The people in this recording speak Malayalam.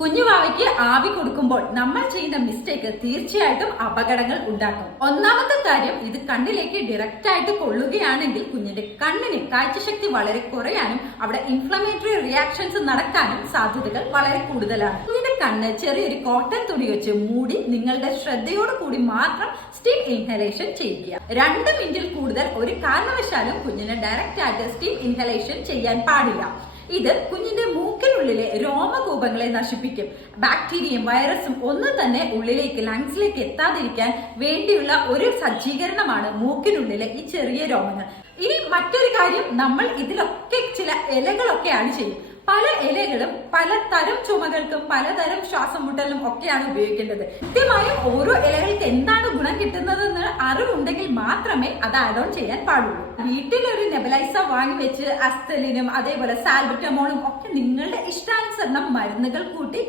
കുഞ്ഞുവാവയ്ക്ക് ആവി കൊടുക്കുമ്പോൾ നമ്മൾ ചെയ്യുന്ന മിസ്റ്റേക്ക് തീർച്ചയായിട്ടും അപകടങ്ങൾ ഉണ്ടാക്കും. ഒന്നാമത്തെ കാര്യം, ഇത് കണ്ണിലേക്ക് ഡയറക്റ്റ് ആയിട്ട് കൊള്ളുകയാണെങ്കിൽ കുഞ്ഞിന്റെ കണ്ണിന് കാഴ്ചശക്തി വളരെ കുറയാനും അവിടെ ഇൻഫ്ലമേറ്ററി റിയാക്ഷൻസ് നടക്കാനും സാധ്യതകൾ വളരെ കൂടുതലാണ്. കുഞ്ഞിന്റെ കണ്ണ് ചെറിയൊരു കോട്ടൺ തുണി വെച്ച് മൂടി നിങ്ങളുടെ ശ്രദ്ധയോട് കൂടി മാത്രം സ്റ്റീം ഇൻഹലേഷൻ ചെയ്യുക. 2 മിനിറ്റിൽ കൂടുതൽ ഒരു കാരണവശാലും കുഞ്ഞിന് ഡയറക്റ്റ് ആയിട്ട് സ്റ്റീം ഇൻഹലേഷൻ ചെയ്യാൻ പാടില്ല. ഇത് കുഞ്ഞിന്റെ മൂക്കിനുള്ളിലെ രോമകൂപങ്ങളെ നശിപ്പിക്കും. ബാക്ടീരിയയും വൈറസും ഒന്നും തന്നെ ഉള്ളിലേക്ക് ലങ്സിലേക്ക് എത്താതിരിക്കാൻ വേണ്ടിയുള്ള ഒരു സജ്ജീകരണമാണ് മൂക്കിനുള്ളിലെ ഈ ചെറിയ രോമങ്ങൾ. ഇനി മറ്റൊരു കാര്യം, നമ്മൾ ഇതിലൊക്കെ ചില ഇലകളൊക്കെയാണ് ചെയ്യും. പല ഇലകളും പലതരം ചുമകൾക്കും പലതരം ശ്വാസം മുട്ടലിനും ഒക്കെയാണ് ഉപയോഗിക്കേണ്ടത്. കൃത്യമായും ഓരോ ഇലകൾക്ക് എന്താണ് ഗുണം കിട്ടുന്നതെന്ന് അറിവുണ്ടെങ്കിൽ മാത്രമേ അത് ആഡ് ഓൺ ചെയ്യാൻ പാടുള്ളൂ. വീട്ടിലൊരു നെബുലൈസർ വാങ്ങി വെച്ച് അസ്തലിനും അതേപോലെ സാൽബുറ്റമോളും ഒക്കെ നിങ്ങളുടെ ഇഷ്ടാനുസരണം മരുന്നുകൾ കൂട്ടി